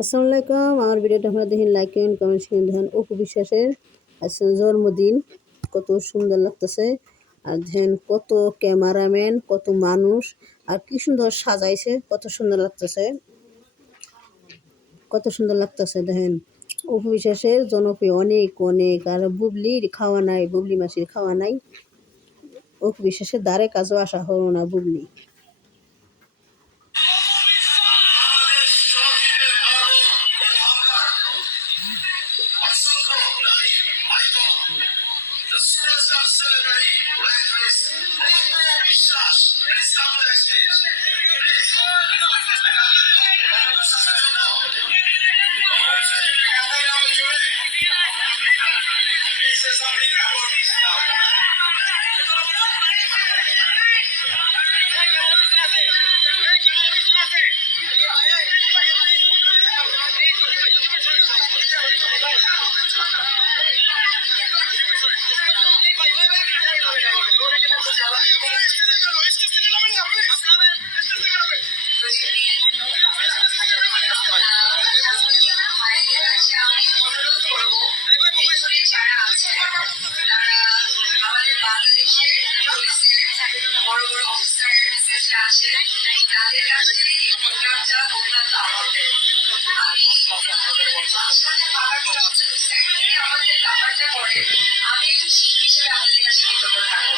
আসসালামু আলাইকুম। আমার ভিডিওটা আপনারা দেখেন লাইক করেন কমেন্ট করেন দেখেন। অপু বিশ্বাসের জন্মদিন, কত সুন্দর লাগতেছে। আর দেখেন, কত ক্যামেরাম্যান কত মানুষ, আর কি সুন্দর সাজাইছে, কত সুন্দর লাগতেছে। কত সুন্দর লাগতেছে, দেখেন। অপু বিশ্বাসের জনপ্রিয় অনেক অনেক। আর বুবলির খাওয়া নাই, বুবলি মাসির খাওয়া নাই। অপু বিশ্বাসের দ্বারে কাজও আসা হলো না বুবলি। বিশ্বাস আমি একটু শিল্পী হিসেবে আপনাদের কাছে কৃতজ্ঞ থাকব।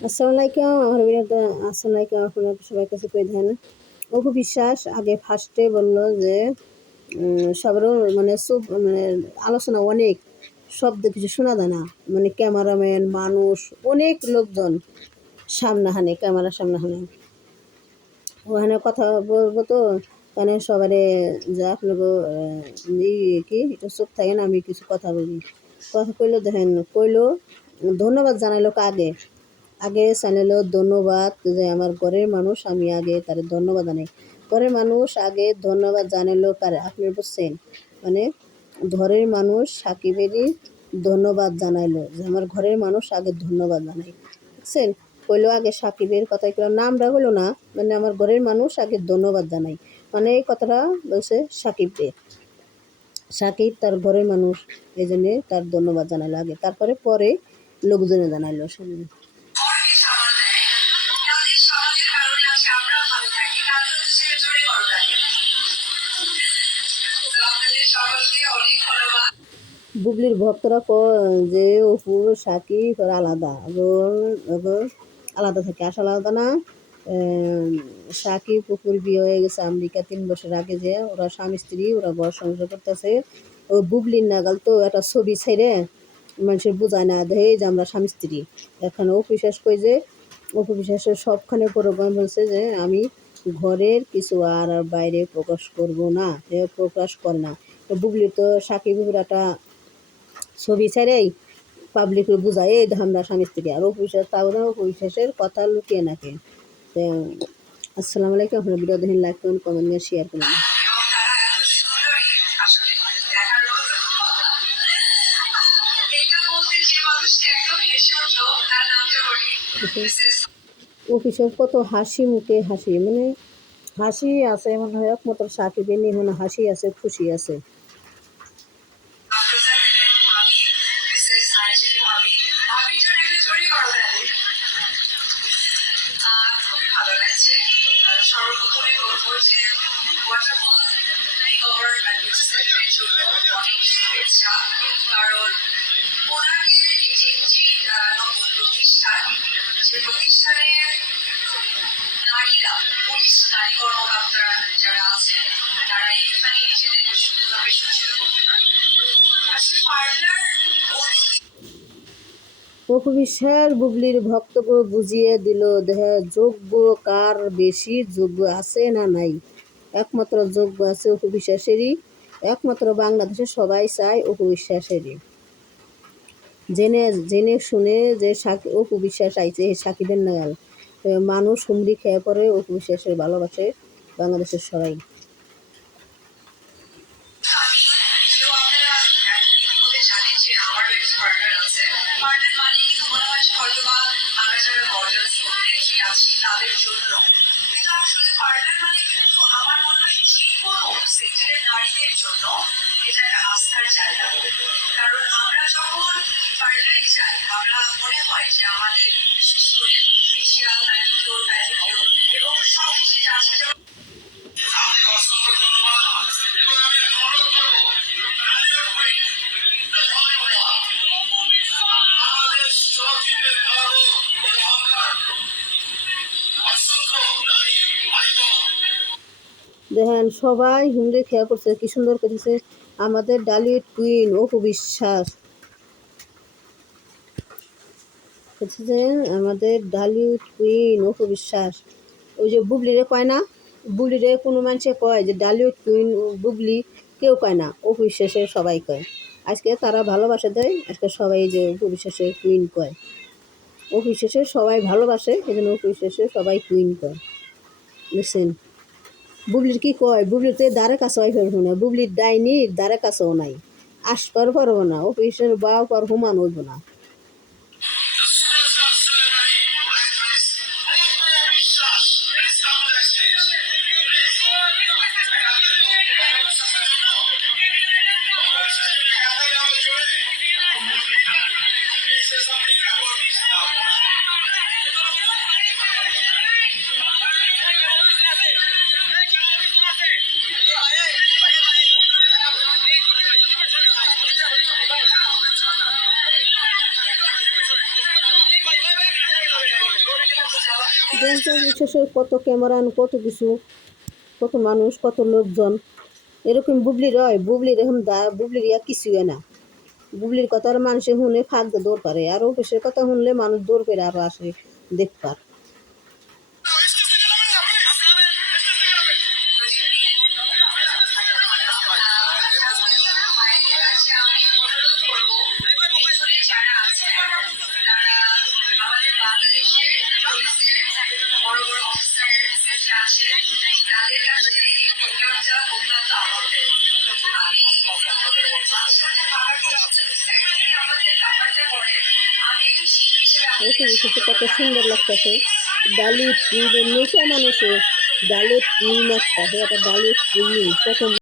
আসসালামু আলাইকুম, আমার ভিডিওতে আসসালামু আলাইকুম, আপনার সবার কাছে কই দেন। অপু বিশ্বাস আগে ফার্স্টে বলল যে সবারও মানে সব মানে আলোচনা অনেক, শব্দ কিছু শোনা যায় না। মানে ক্যামেরাম্যান মানুষ, অনেক লোকজন সামনাহানে ক্যামেরার সামনাহানে। ওখানে কথা বলব তো তাহলে সবারে যা আপনাকে কি একটু চুপ থাকেন, আমি কিছু কথা বলি। কথা কইলো দেখেন, কইলো, ধন্যবাদ জানাইলো আগে আগে চ্যানেলও ধন্যবাদ যে আমার ঘরের মানুষ, আমি আগে তার ধন্যবাদ জানাই। ঘরের মানুষ আগে ধন্যবাদ জানালো কারে আপনি বুঝছেন? মানে ঘরের মানুষ সাকিবেরই ধন্যবাদ জানাইলো, যে আমার ঘরের মানুষ আগে ধন্যবাদ জানাই। বুঝছেন? কইলো আগে সাকিবের কথা কইলো নামটা হলো না মানে আমার ঘরের মানুষ আগে ধন্যবাদ জানাই। মানে এই কথাটা বলছে সাকিবকে। সাকিব তার ঘরের মানুষ, এই জন্যে তার ধন্যবাদ জানাইলো আগে। তারপরে পরে লোকজনে জানাইলো বুবলির ভক্তরা কয় যে অপু সাকিব আলাদা। আলাদা থাকে। আসলে আলাদা না। সাকিব অপুর বিয়ে হয়ে গেছে আমেরিকা তিন বছর আগে যে ওরা স্বামী, স্ত্রী, ওরা ঘর সংসার করতেছে। ওই বুবলির নাগাল তো একটা ছবি ছেড়ে মানুষের বোঝায় না দেখে যে আমরা স্বামী, স্ত্রী। এখন অপু বিশ্বাস কই যে অপু বিশ্বাসের সবখানে প্রোগ্রাম বলছে যে আমি ঘরের কিছু আর আর বাইরে প্রকাশ করব না প্রকাশ করে না। তো বুবলি তো সাকিব একটা ছবি ছেড়েই পাবলিকের বুঝায় এই আমরা স্বামী স্ত্রী আর অপবিশ্বাস তাও না অপবিশ্বাসের কথা লুকিয়ে নাকি। আসসালামু আলাইকুম আপনার ভিডিও দেখেন লাইক করুন কমেন্ট করে শেয়ার করুন। এবং তারা এত সুন্দরী আসলে দেখার মতো এটা বলতে যে মানুষটা একদম হেসে উঠল তার নামটা বলি। মিসেস অফিসের কত হাসি মুখে হাসি মানে হাসি আছে মনে হয়, একমাত্র সাকিবের নিয়ে মানে হাসি আছে, খুশি আছে। আফরোজা হলেন ভাবি মিসেস আইজেলি ভাবি ভাবির জন্য অপু বিশ্বাস বুবলির ভক্তকে বুঝিয়ে দিল, দেহে যোগ্য কার বেশি যোগ্য আছে না নাই? একমাত্র যোগ্য আছে অপু বিশ্বাসেরই। একমাত্র বাংলাদেশে সবাই চায় অপু বিশ্বাসেরই। জেনে জেনে শুনে যে সাকি অপু বিশ্বাস আইছে সাকিবের নাগাল মানুষ হুমড়ি খেয়ে পড়ে অপু বিশ্বাসের ভালোবাসে বাংলাদেশের সবাই। বা আমরা যারা মডেলস অভিনেত্রী আছি, তাদের জন্য। কিন্তু আসলে পার্টনার মানে কিন্তু আমার মনে হয় যে কোনো সেক্টরের নারীদের জন্য এটা একটা আস্থার জায়গা। কারণ আমরা যখন পার্লারে যাই, আমরা মনে হয় যে আমাদের বিশেষ করে ফেসিয়াল ম্যানিকিওর প্যাডিকিওর এবং সব কিছু আছে, যেমন দেখেন, সবাই হুমড়ি খেয়ে করছে, কি সুন্দর করেছে আমাদের ডালিউড কুইন অপু বিশ্বাস। আমাদের ডালিউড কুইন অপু বিশ্বাস। ওই যে বুবলিরে কয় না? বুবলিরে কোনো মানুষে কয় যে ডালিউড কুইন বুবলি কেউ কয় না অপু বিশ্বাসের সবাই কয়। আজকে তারা ভালোবাসা দেয়, আজকে সবাই যে অপু বিশ্বাসের কুইন কয়। অপু বিশ্বাসের সবাই ভালোবাসে এই জন্য অপু বিশ্বাসের সবাই কুইন কয়। বুঝছেন বুবলির কি কয়? বুবলির তো দ্বারে কাছে আই ফেরব না। বুবলির ডাইনির দ্বারে কাছেও নাই। আসবার পারব না। অফিসের বা পার হুমান হইব না। বিশ্বাস কত ক্যামেরান কত কিছু, কত মানুষ, কত লোকজন। এরকম বুবলির হয় বুবলির এখন দা, বুবলির ইয়া হয় না। বুবলির কথা আর মানুষে শুনে ফাঁক দিয়ে দৌড় পারে। আর অফিসের কথা শুনলে মানুষ দৌড় করে আরও আসে দেখবার। শিল্পী হিসেবে কত সুন্দর লাগতেছে। ডালের কুইন মেশা মানুষের ডালের কুইন একটা একটা ডালিউড ফুল প্রথম